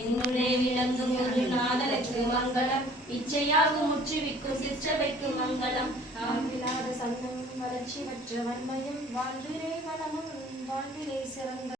என்னுள்ளே விளங்கும் ஒரு நாதனுக்கு மங்களம், இச்சையாகும் முற்றுவிக்கும் சிற்றவைக்கு மங்களம். நான்கிலாத சந்தம் வளர்ச்சி பெற்ற வன்மையும் வாழ்விலே வளமும் வாழ்விலே சிறந்த